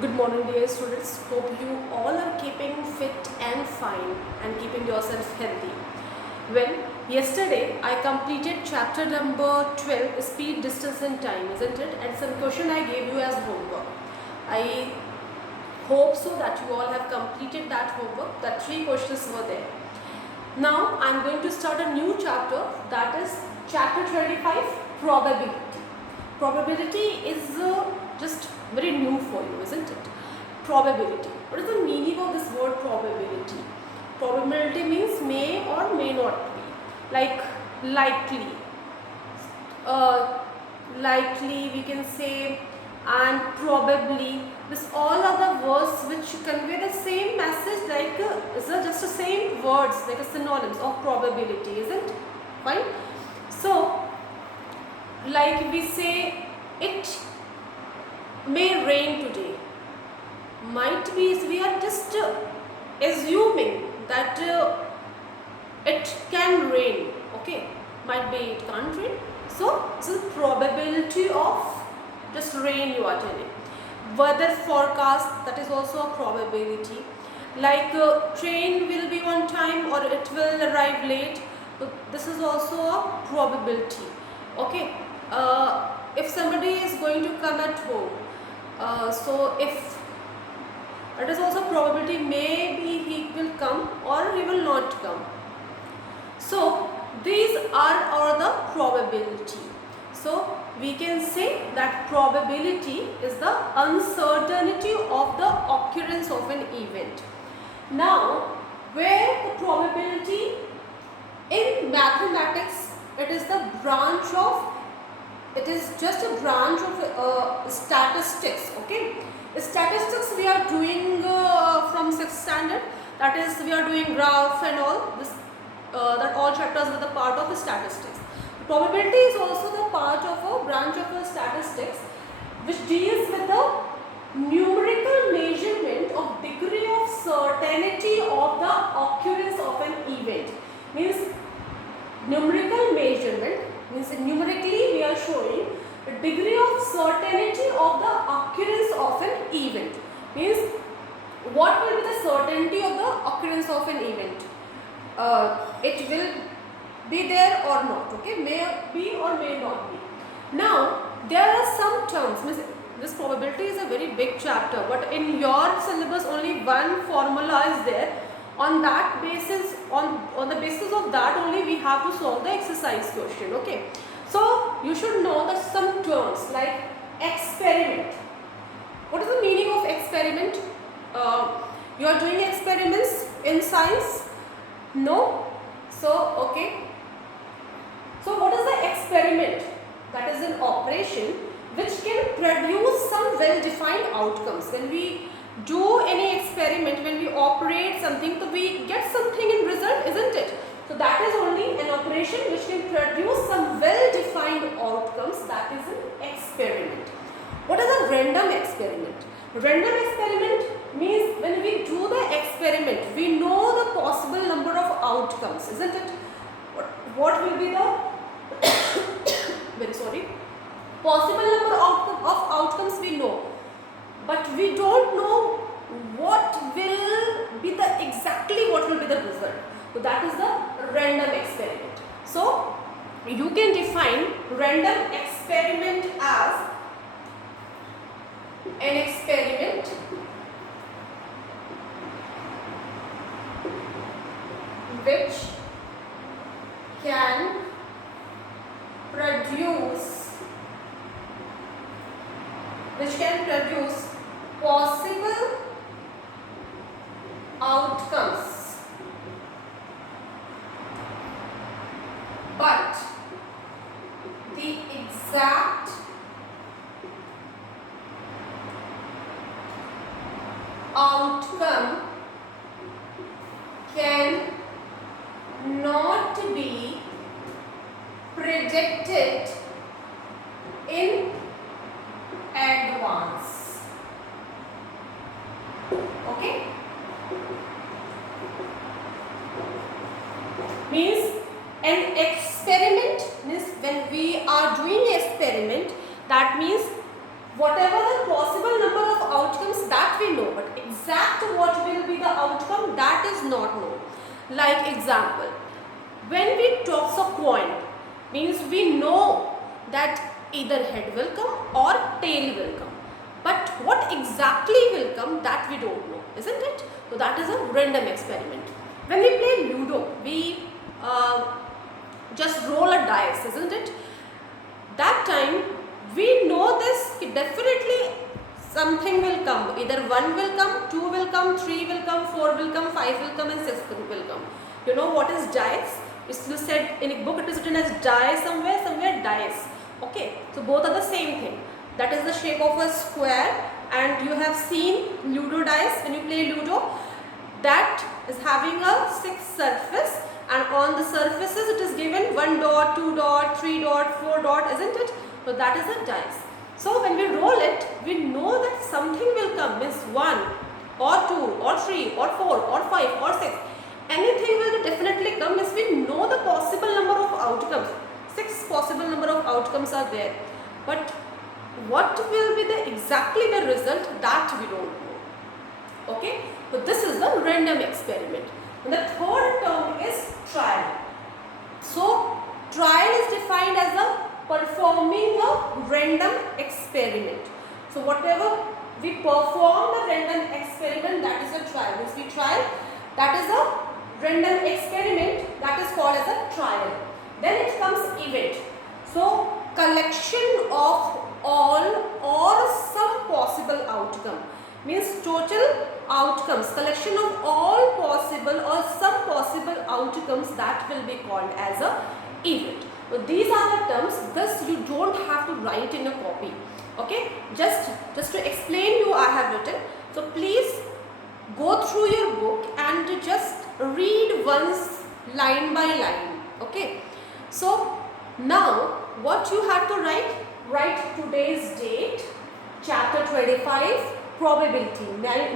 Good morning, dear students. Hope you all are keeping fit and fine and keeping yourself healthy. Well, yesterday I completed chapter number 12, speed, distance and time, isn't it? And some question I gave you as homework. I hope so that you all have completed that homework. That 3 questions were there. Now I am going to start a new chapter, that is chapter 25, probability. Probability is just very new for you, isn't it? Probability. What is the meaning of this word probability? Probability means may or may not be. Like likely. Likely we can say, and probably. This all are the words which convey the same message, like is just the same words, like a synonyms of probability, isn't fine? So like we say, it may rain today. Might be, we are just assuming that it can rain. Okay, might be it can't rain. So this is probability of just rain you are telling. Weather forecast, that is also a probability. Like train will be on time or it will arrive late. So this is also a probability. Okay. If somebody is going to come at home, so if that is also probability, maybe he will come or he will not come. So these are the probability. So we can say that probability is the uncertainty of the occurrence of an event. Now, where the probability in mathematics, it is the branch of, it is just a branch of statistics. Okay, statistics we are doing from 6th standard, that is we are doing graph and all this, that all chapters were the part of statistics. Probability is also the part of a branch of statistics which deals with the numerical measurement of degree of certainty of the occurrence of an event. Means numerical measurement means numerically we are showing the degree of certainty of the occurrence of an event. Means what will be the certainty of the occurrence of an event? It will be there or not. Okay, may be or may not be. Now there are some terms. Means this probability is a very big chapter, but in your syllabus only one formula is there. On that basis, on the basis of that only we have to solve the exercise question. Okay, so you should know that some terms like experiment. What is the meaning of experiment? You are doing experiments in science? No? So okay. So what is the experiment? That is an operation which can produce some well-defined outcomes. When we do any experiment, when we operate something, so we get something in result, isn't it? So that is only an operation which can produce some well-defined outcomes. That is an experiment. What is a random experiment? Random experiment means when we do the experiment, we know the possible number of outcomes, isn't it? What will be the very sorry, possible number of outcomes we know, but we don't know what will be the exactly what will be the result. So that is the random experiment. So you can define random experiment as an experiment which can produce possible outcomes, but the exact outcome can not be predicted in advance. Okay, means an experiment means when we are doing experiment, that means whatever the possible number of outcomes we know, but exact what will be the outcome, that is not known. Like example, when we toss a coin, means we know that either head will come or tail will come, but what exactly will come, that we don't know, isn't it? So that is a random experiment. When we play Ludo, we just roll a dice, isn't it? That time we know this, definitely something will come, either 1 will come, 2 will come, 3 will come, 4 will come, 5 will come and 6 will come. You know what is dice? You said in a book it is written as die somewhere dice. Okay, so both are the same thing. That is the shape of a square, and you have seen Ludo dice when you play Ludo. That is having a 6 surface, and on the surfaces it is given 1 dot, 2 dot, 3 dot, 4 dot, isn't it? So that is a dice. So when we roll it, we know that something will come, means 1 or 2 or 3 or 4 or 5 or 6. Anything will definitely come, means we know the possible number of outcomes. 6 possible number of outcomes are there. But what will be the exactly the result, that we don't know. Okay, so this is the random experiment. And the third term is trial. So trial is defined as a performing a random experiment. So whatever we perform the random experiment, that is a trial. Means we try, that is a random experiment, that is called as a trial. Then it comes event. So collection of all or some possible outcome, means total outcomes, collection of all possible or some possible outcomes, that will be called as a event. So these are the terms. This you don't have to write in a copy. Okay, just to explain you, I have written. So please go through your book and just read once line by line. Okay, so now what you have to write today's date, chapter 25, probability,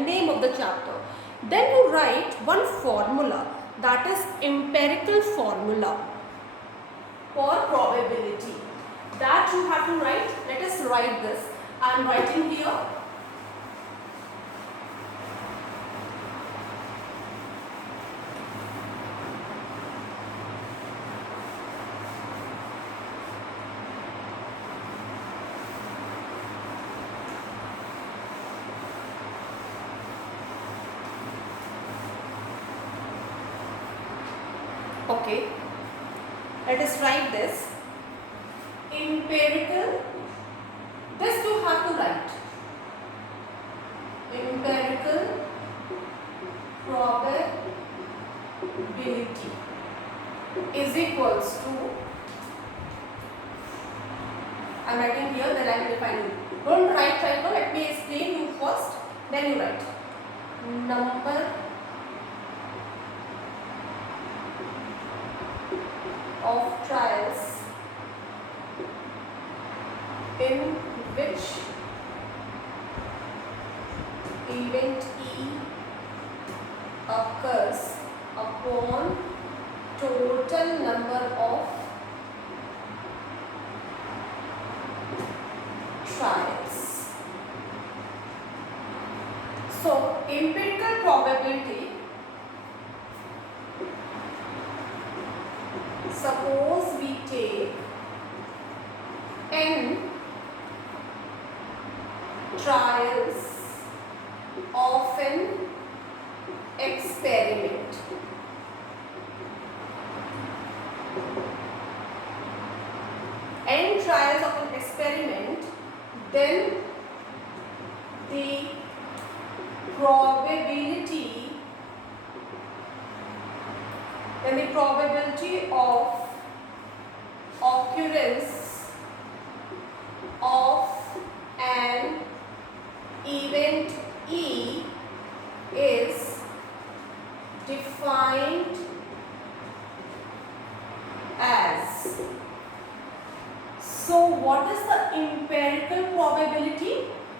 name of the chapter. Then you write one formula, that is empirical formula for probability, that you have to write. Let us write this. I am writing here. Okay, let us write this. Empirical, this you have to write. Empirical probability is equals to, I am writing here, then I will define it. Don't write right now, let me explain you first, then you write. Number of trials in which event E occurs upon total number of trials. So empirical probability, suppose we take n trials of an experiment. N trials of an experiment, then the probability of occurrence of an event E is defined as. So what is the empirical probability?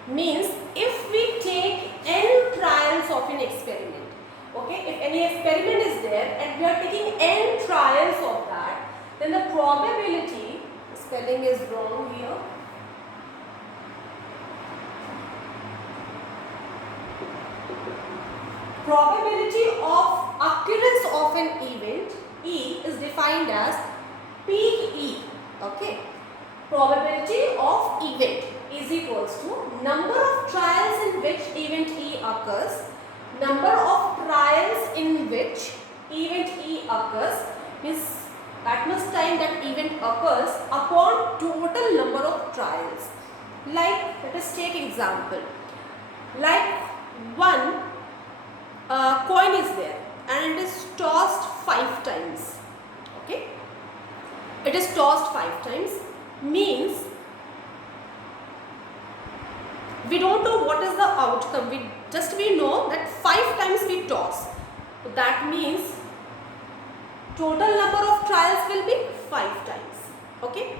Means if we take n trials of an experiment, okay, if any experiment is there and we are taking n trials of that, then the probability, spelling is wrong here, probability of occurrence of an event, E, is defined as PE. Okay, probability of event is equals to number of trials in which event E occurs, number of trials in which event E occurs, means that much time that event occurs upon total number of trials. Like, let us take example, like one coin is there and it is tossed 5 times. Okay, it is tossed 5 times, means we don't know what is the outcome, we know that 5 times we toss. So that means total number of trials will be 5 times. Okay,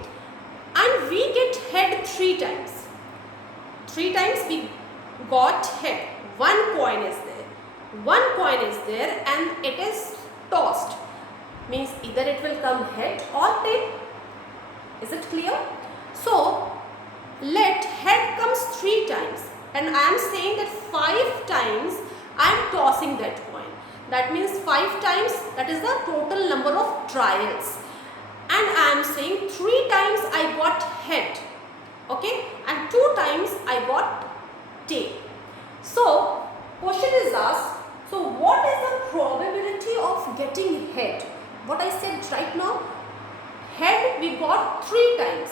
and we get head 3 times. 3 times we got head. One coin is there and it is tossed, means either it will come head or tail. Is it clear? So let head comes 3 times and I am saying that 5 times I am tossing that coin. That means 5 times, that is the total number of trials, and I am saying 3 times I got head. Okay, and 2 times I got tail. So question is asked, so what is the probability of getting head? What I said right now, head we got 3 times,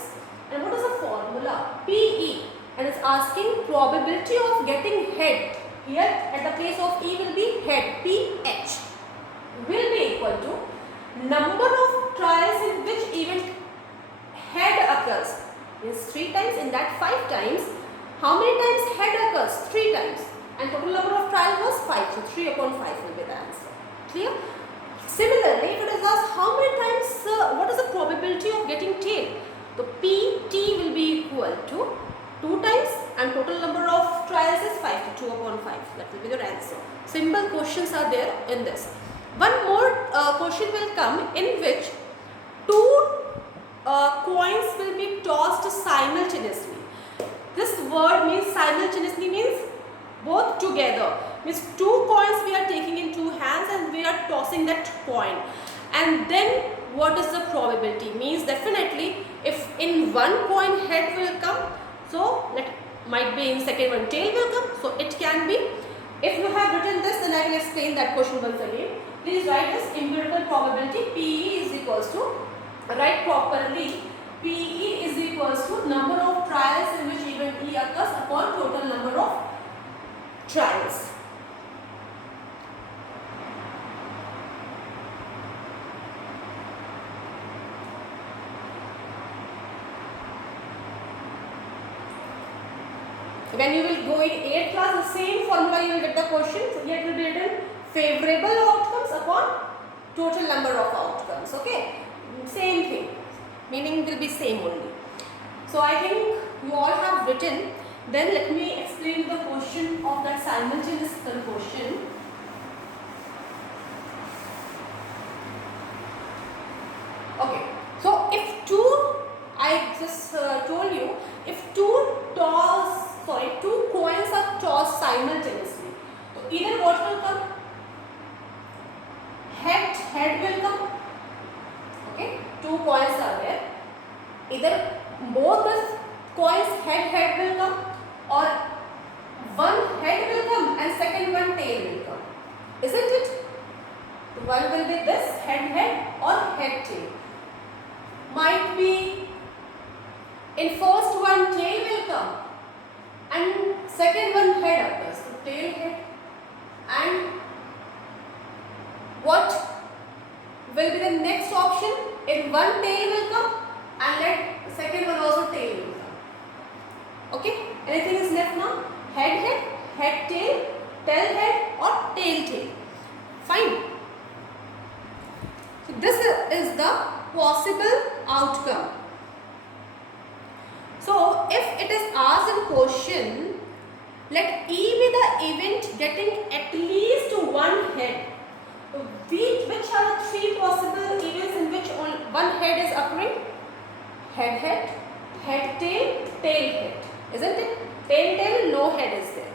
and what is the formula? PE, and it's asking probability of getting head. Here at the place of E will be head, PH, will be equal to number of trials in which event head occurs, means 3 times. In that 5 times, how many times head occurs? 3 times, and total number of trials was 5, so 3 upon 5 will be the answer. Clear? Similarly, if it is asked how many times, what is the probability of getting tail? So PT will be equal to 2 times, and total number of trials is 5, so 2 upon 5. That will be your answer. Simple questions are there in this. One more question will come in which 2 coins will be tossed simultaneously. This word means simultaneously, means both together, means 2 coins we are taking in 2 hands and we are tossing that coin, and then what is the probability? Means definitely if in one coin head will come, so that might be in second one tail will come, so it can be. If you have written this, then I will explain that question once again. Please write this empirical probability. PE is equals to, write properly, PE is equals to number of trials in which event E occurs upon total number of trials. When you will go in 8th class, the same formula you will get the question. So here it will be written favorable outcomes upon total number of outcomes. Okay, same thing, meaning will be same only. So I think you all have written. Then let me explain the question of that simultaneous question. Okay, so if I just told you, if two coins are tossed simultaneously, so either what will come? Head will come. Okay, 2 coins are there. Either both the coins head will come, or one head will come and second one tail will come. Isn't it? One will be this head or head tail. Might be in first one tail will come and second one head occurs. So tail head, and what will be the next option? In one tail will come and let the second one also tail will come. Okay, anything is left now? Head tail, tail head or tail tail. Fine. So this is the possible outcome. So if it is asked in question, let E be the event getting at least one head. So which are the 3 possible events in which one head is occurring? Head, tail, tail head. Isn't it? Tail, no head is there.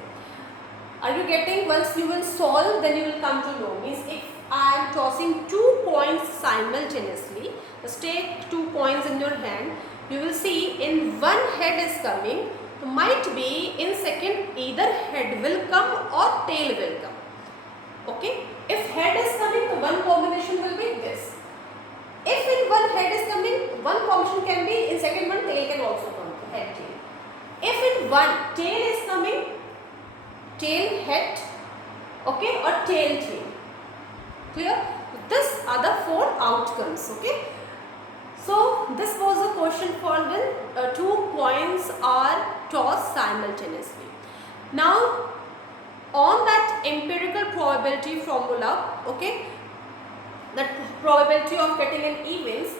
Are you getting? Once you will solve, then you will come to know. Means if I am tossing 2 coins simultaneously, just take 2 coins in your hand, you will see in one head is coming, might be in second either head will come or tail will come. Okay? If head is coming, the one combination will be this. If in one head is coming, one combination can be, in second one tail can also come, head tail. If in one tail is coming, tail head, okay, or tail tail. Clear? These are the 4 outcomes. Okay. So this was a question for when 2 coins are tossed simultaneously. Now on that empirical probability formula, okay, that probability of getting an events,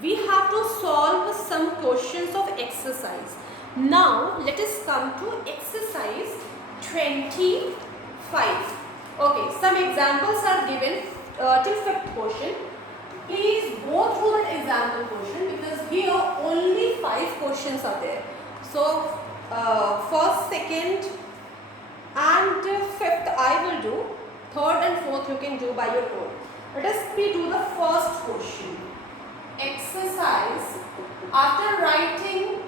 we have to solve some questions of exercise. Now let us come to exercise 25. Okay, some examples are given till 5th question. Please go through that example question because here only 5 questions are there. So first, second and 5th I will do. 3rd and 4th you can do by your own. Let us do the first question. Exercise. After writing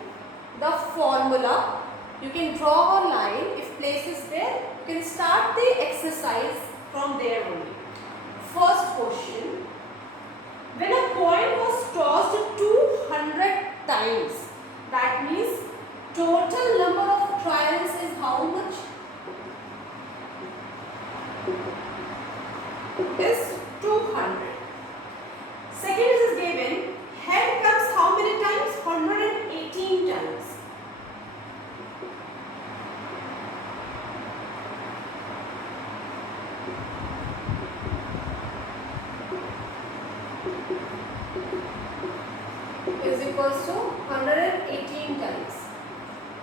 the formula, you can draw a line. If place is there, you can start the exercise from there only. First question. When a coin was tossed 200 times, that means total number of trials is how much? Is 200. Second is given, head comes how many times? 118 times. Is equals to 118 times.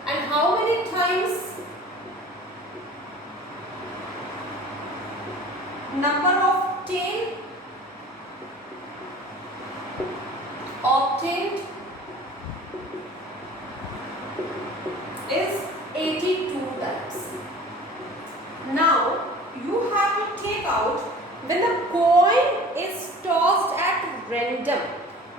And how many times? Number of tail obtained is 82 times. Now you have to take out when the coin is tossed at random,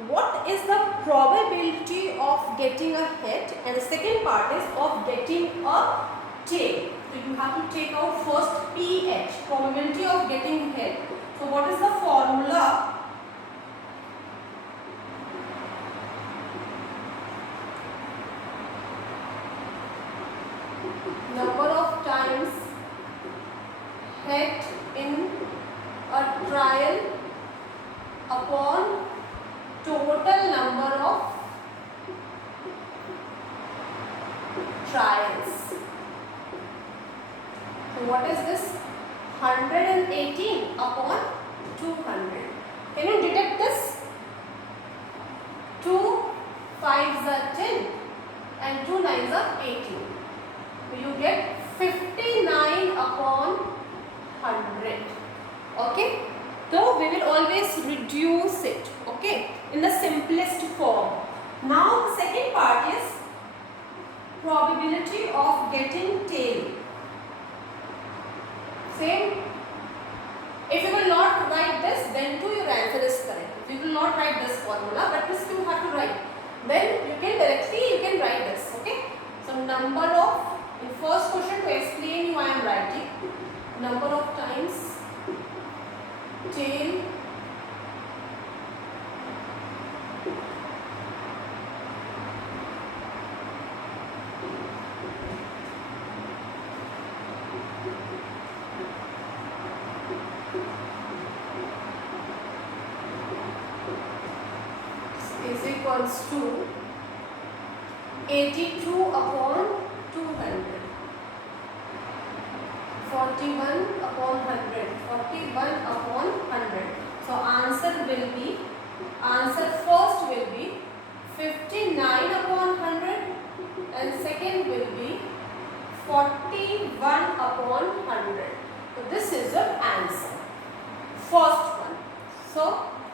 what is the probability of getting a head, and the second part is of getting a tail. So you have to take out first PH, probability of getting head. So what is the formula? Number of times head in a trial upon total number of trials. So what is this? 118 upon 200. Can you deduct this? 2 5s are 10 and 2 9s are 18. So you get 59 upon 100. Okay. So we will always reduce it. Okay. In the simplest form. Now the second part is probability of getting tail. Same. If you will not write this, then too your answer is correct. If you will not write this formula, but this you have to write. Then you can directly write this. Okay. So number of, in first question to explain you I am writing number of times tail is equals to 82 upon 200, 41 upon 100, 41 upon 100. So answer will be, answer first will be 59 upon 100 and second will be 41 upon 100. So this is your answer. First one. So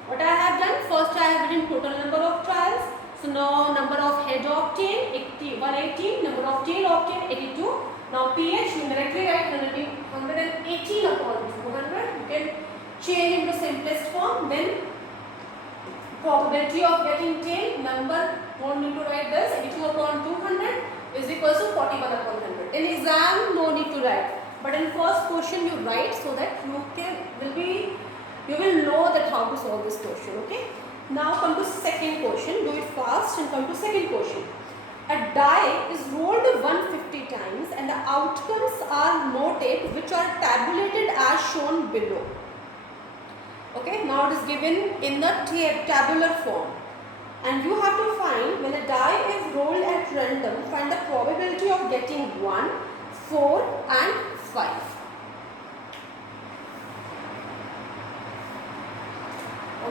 what I have done, first I have written total number of trials. So now number of head obtained 118, number of tail obtained 82. Now PH you directly write upon 200. You can change into simplest form. Then probability of getting tail, number, don't need to write this, 82 upon 200 is equal to 41 upon 100. In exam, no need to write. But in first question you write so that you will know that how to solve this question. Okay. Now come to second question. Do it fast and come to second question. A die is rolled 150 times and the outcomes are noted, which are tabulated as shown below. Okay, now it is given in the tabular form, and you have to find, when a die is rolled at random, find the probability of getting 1, 4 and 5.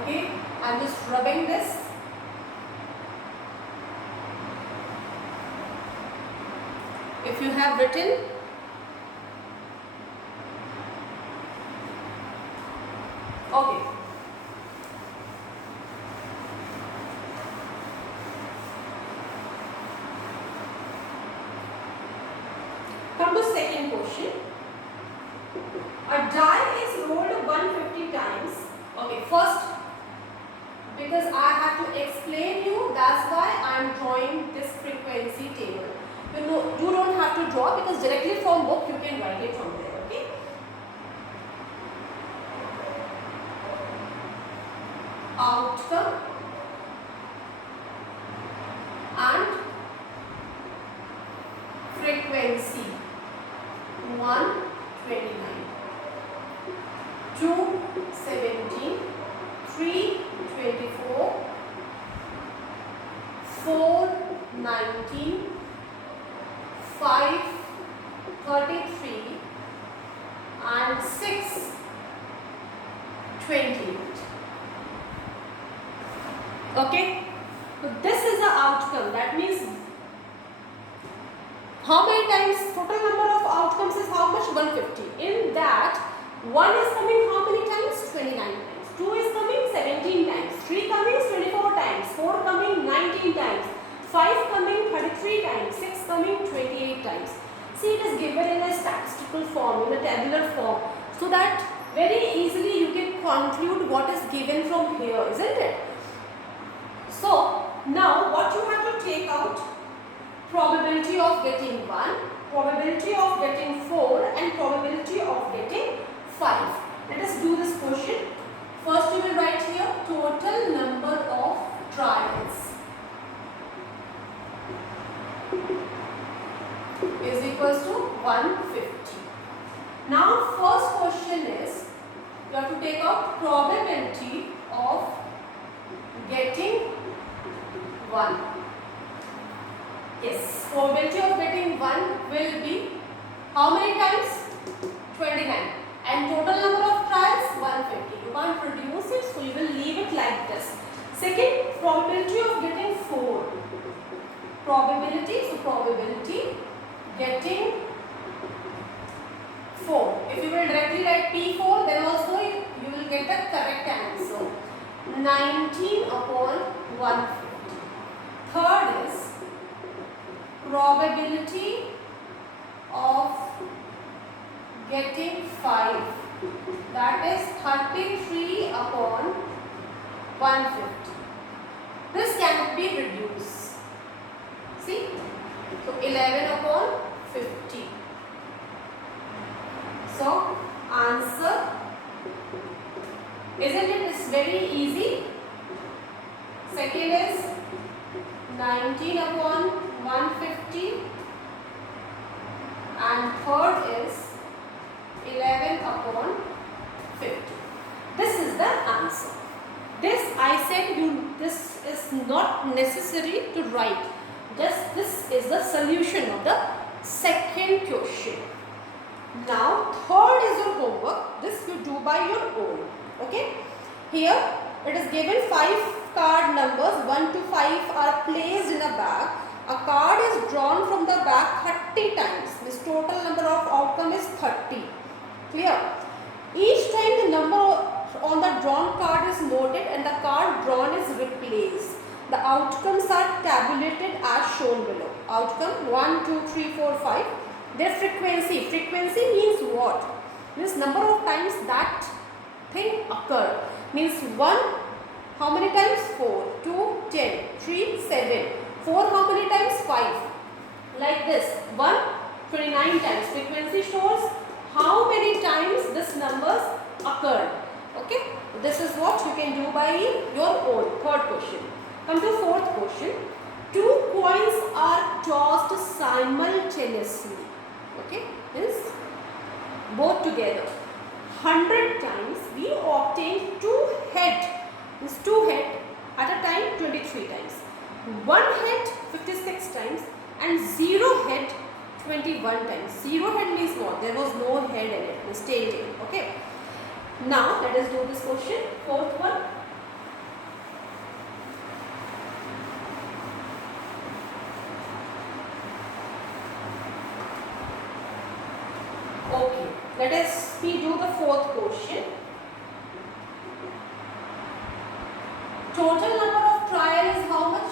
Okay, I am just rubbing this. If you have written, okay. Come to second question. A die is rolled 150 times. Okay, first, because I have to explain you, that's why I am drawing this frequency table. You don't have to draw, because directly from book you can write it from there. Okay. Outcome and frequency 129, 217, 324, 419, 533 and 628. Okay, so this is the outcome. That means how many times, total number of outcomes is how much? 150. In that, 1 is coming how many times? 29 times. 2 is coming 17 times. 3 coming 24 times. 4 coming 19 times. 5 coming 33 times. 6 coming 28 times. See, it is given in a statistical form, in a tabular form, so that very easily you can conclude what is given from here, isn't it? So, now what you have to take out? Probability of getting 1, probability of getting 4 and probability of getting 5. Let us do this question. First you will write here total number of trials is equals to 150. Now first question is, you have to take out probability of getting 1. Yes, probability of getting 1 will be how many times? 29. And total number of trials? 150. You can't reduce it, so you will leave it like this. Second, probability of getting 4. Probability, so probability getting 4. If you will directly write P4, then also you will get the correct answer. 19 upon 150. Third is probability of getting 5. That is 33 upon 150. This can be reduced. See? So 11 upon 50. So answer, isn't it? It's very easy. Second is 19 upon 150 and third is 11 upon 50. This is the answer. This I said this is not necessary to write. Just this is the solution of the second question. Now third is your homework. This you do by your own. Okay. Here it is given 5 card numbers 1 to 5 are placed in a bag. A card is drawn from the bag 30 times. This total number of outcome is 30. Clear? Each time the number on the drawn card is noted and the card drawn is replaced. The outcomes are tabulated as shown below. Outcome 1, 2, 3, 4, 5. Their frequency. Frequency means what? means number of times that thing occurred. Means 1, how many times? 4, 2, 10, 3, 7, 4, how many times? 5. Like this, 1, 29 times. Frequency shows how many times this numbers occurred. Okay, this is what you can do by your own. Third question. Come to fourth question. 2 coins are tossed simultaneously. Okay, means both together 100 times. We obtain 2 head. Means 2 head at a time 23 times. 1 head 56 times and 0 head 21 times. 0 head means what? There was no head in it. Means tail. Okay. Now let us do this question. Fourth one. Okay. Let us do the fourth question. Total number of trial is how much?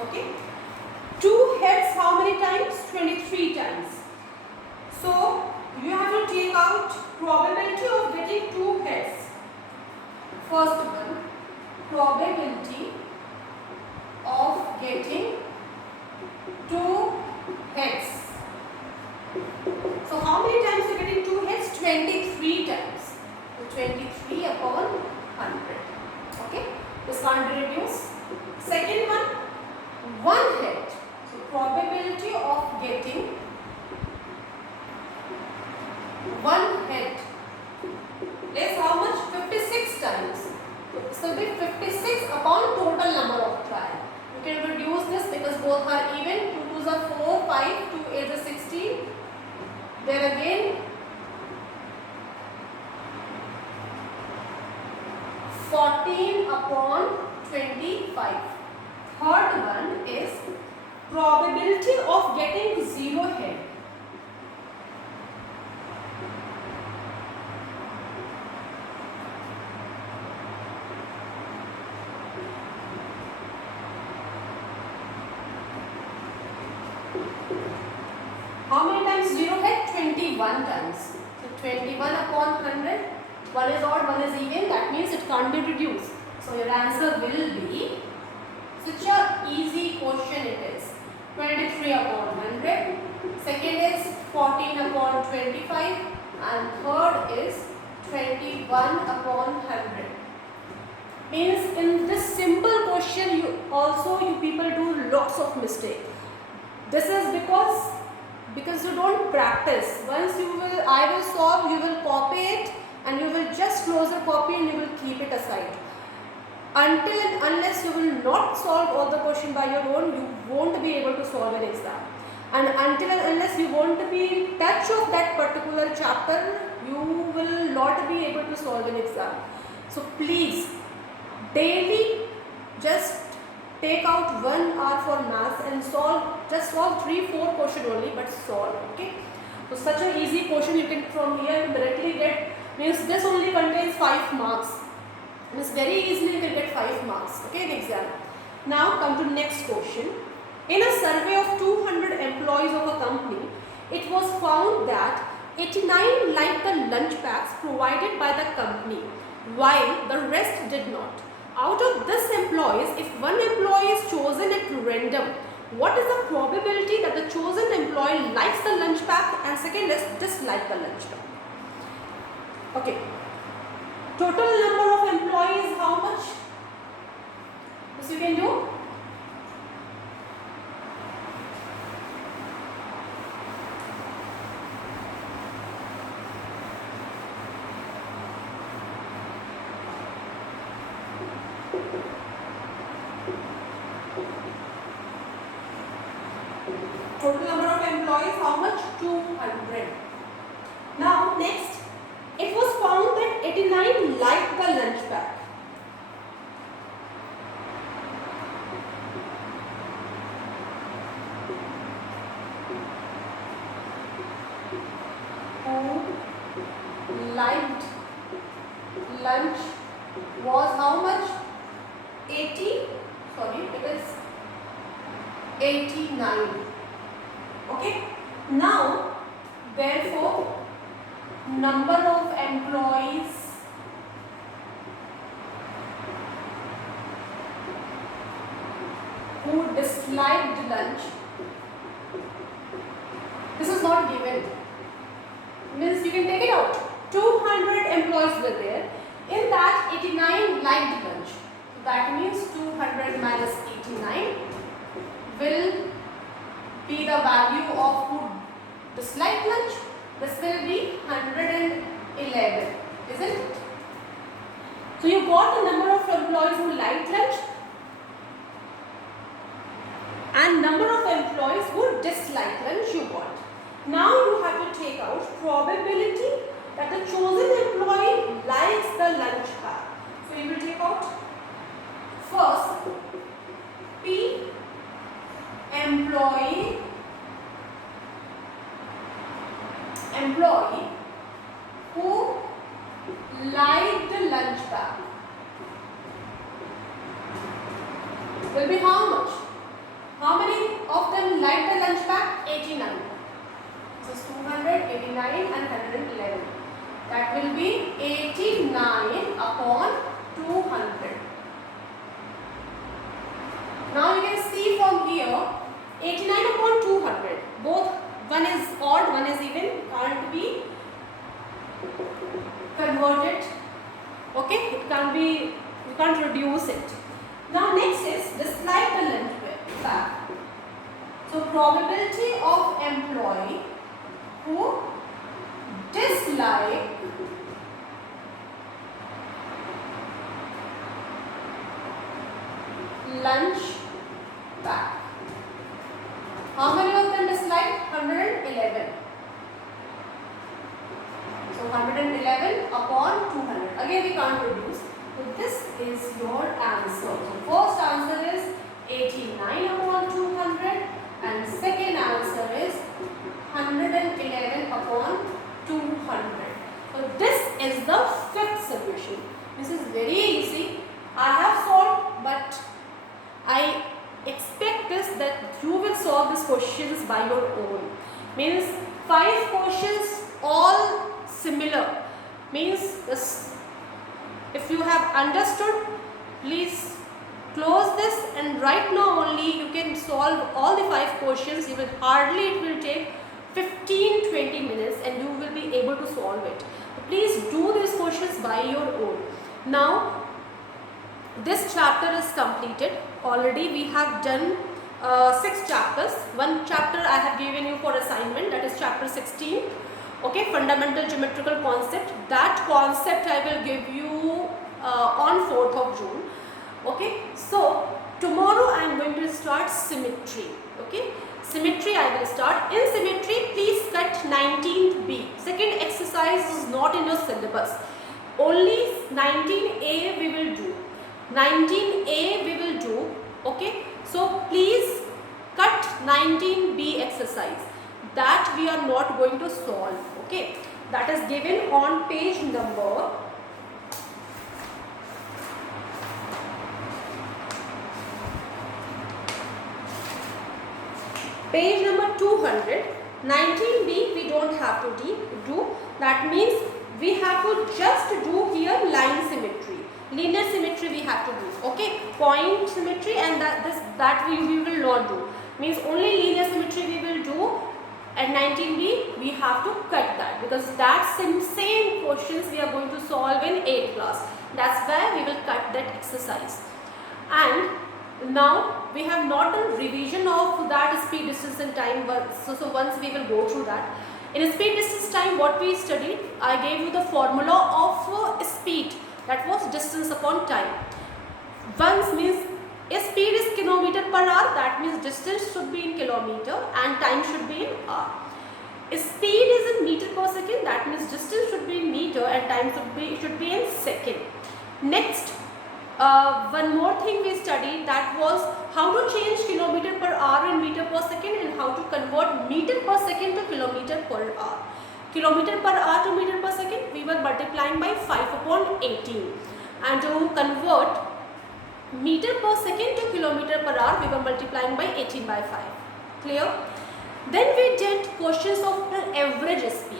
Okay. 2 heads how many times? 23 times. So you have to take out probability of getting 2 heads. First one, probability of getting 2 heads. So how many times you are getting 2 heads? 23 times. So 23 upon 100. Okay. This can't be reduced. Second one, 1 head. So probability of getting 1 head is how much? 56 times. So this will be 56 upon total number of trial. You can reduce this because both are even. 2 2s are 4, 5, 2 8 is 16. Then again 14 upon 25. Third one is probability of getting 0 head. How many times 0 head? 21 times. So 21 upon 100. One is odd, one is even. That means it can't be reduced. So your answer will be, such a easy question it is. 23 upon 100. Second is 14 upon 25. And third is 21 upon 100. Means in this simple question you people do lots of mistakes. This is because you don't practice. Once I will solve, you will copy it and you will just close the copy and you will keep it aside. Until and unless you will not solve all the question by your own, you won't be able to solve an exam. And until and unless you won't be in touch of that particular chapter, you will not be able to solve an exam. So please, daily just take out 1 hour for maths and just solve 3-4 questions only, but solve. Okay. So such an easy question you can from here directly get, means this only contains 5 marks. Means very easily you can get 5 marks. Okay, in exam. Now come to next question. In a survey of 200 employees of a company, it was found that 89 liked the lunch packs provided by the company, while the rest did not. Out of this employees, if one employee is chosen at random, what is the probability that the chosen employee likes the lunch pack and second is dislike the lunch pack? Okay. Total number of employees, how much? This you can do? Total number of employees, how much? 200. Now next, it was found that 89 liked the lunch pack. Who liked lunch was how much? 80, sorry, it is 89. Okay. Now, therefore, number of employees who disliked lunch, this is not given, means you can take it out. 200 employees were there, in that 89 liked lunch, so that means 200 minus 89 will be the value of who disliked lunch. This will be 111, isn't it? So you got the number of employees who liked lunch and number of employees who disliked lunch you got. Now you have to take out probability that the chosen employee likes the lunch bag. So you will take out first P employee who liked the lunch bag will be how much? How many of them liked the lunch bag? 89. So 200, 89 and 111. That will be 89 upon 200. Now you can see from here 89 upon 200. Both, one is odd, one is even, can't be converted. Okay, it can't be, you can't reduce it. Now next is dislike the lunch bag. So probability of employee who dislike lunch bag. How many of them dislike? 111. So 111 upon 200. Again we can't reduce. So this is your answer. So first answer is 89 upon 200 and second answer is 111 upon 200. So this is the fifth solution. This is very easy. I have solved, but I expect this that you will solve these questions by your own. Means 5 questions all similar. Means this, if you have understood, please close this and right now only you can solve all the 5 questions. You will hardly, it will take 15-20 minutes and you will be able to solve it. Please do these questions by your own. Now this chapter is completed. Already we have done 6 chapters. One chapter I have given you for assignment, that is chapter 16. Okay, fundamental geometrical concept. That concept I will give you on 4th of June. Okay, so tomorrow I am going to start symmetry. Okay, symmetry I will start. In symmetry, please cut 19th B. Second exercise is not in your syllabus. Only 19A we will do. 19A we will do. Okay, so please cut 19B exercise. That we are not going to solve. Okay, that is given on page number 200. 19B we don't have to do. That means we have to just do here line symmetry. Linear symmetry we have to do. Okay, point symmetry and that we will not do. Means only linear symmetry we will do. At 19B we have to cut that because that same questions we are going to solve in 8th class. That's why we will cut that exercise. And now we have not done revision of that speed, distance and time. So once we will go through that. In speed, distance, time, what we studied, I gave you the formula of speed. That was distance upon time. Once means speed is kilometer per hour. That means distance should be in kilometer and time should be in hour. Speed is in meter per second. That means distance should be in meter and time should be in second. Next, one more thing we studied, that was how to change kilometer per hour in meter per second and how to convert meter per second to kilometer per hour. Kilometer per hour to meter per second we were multiplying by 5 upon 18 and to convert meter per second to kilometer per hour, we were multiplying by 18 by 5. Clear? Then we did questions of the average speed.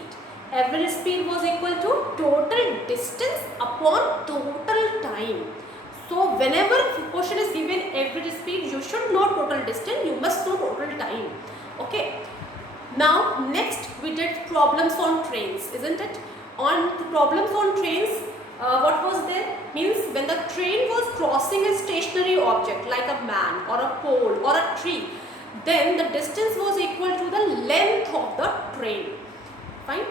Average speed was equal to total distance upon total time. So whenever question is given average speed, you should know total distance, you must know total time. Okay. Now next we did problems on trains, isn't it? On problems on trains, what was there? Means when the train was crossing a stationary object like a man or a pole or a tree, then the distance was equal to the length of the train. Fine.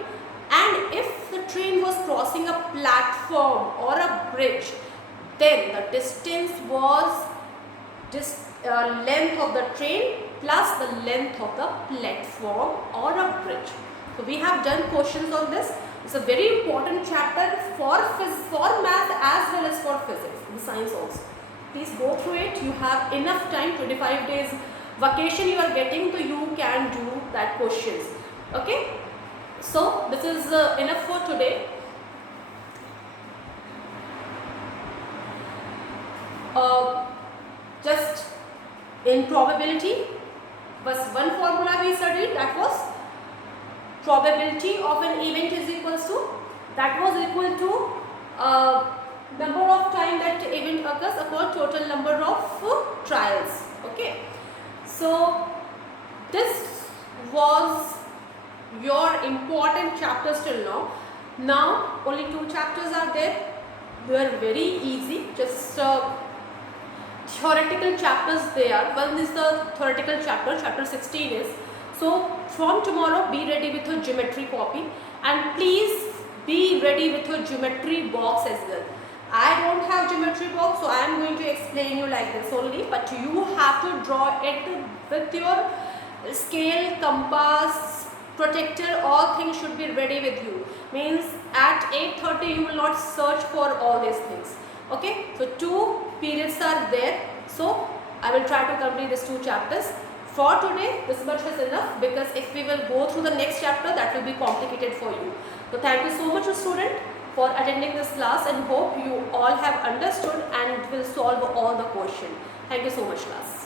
And if the train was crossing a platform or a bridge, then the distance was length of the train plus the length of the platform or a bridge. So we have done questions on this. It's a very important chapter for math as well as for physics, the science also. Please go through it. You have enough time, 25 days vacation you are getting, so you can do that questions. Okay. So this is enough for today. Just in probability, was one formula we studied, that was probability of an event is equals to, that was equal to number of time that event occurs upon total number of trials. Okay. So this was your important chapters till now. Now only 2 chapters are there. They are very easy, just theoretical chapters they are. One is the theoretical chapter 16 is. So from tomorrow be ready with your geometry copy, and please be ready with your geometry box as well. I don't have geometry box, so I am going to explain you like this only, but you have to draw it with your scale, compass, protector, all things should be ready with you. Means at 8:30 you will not search for all these things. Okay, so 2 periods are there, so I will try to complete these 2 chapters. For today this much is enough, because if we will go through the next chapter, that will be complicated for you. So thank you so much student for attending this class, and hope you all have understood and will solve all the questions. Thank you so much class.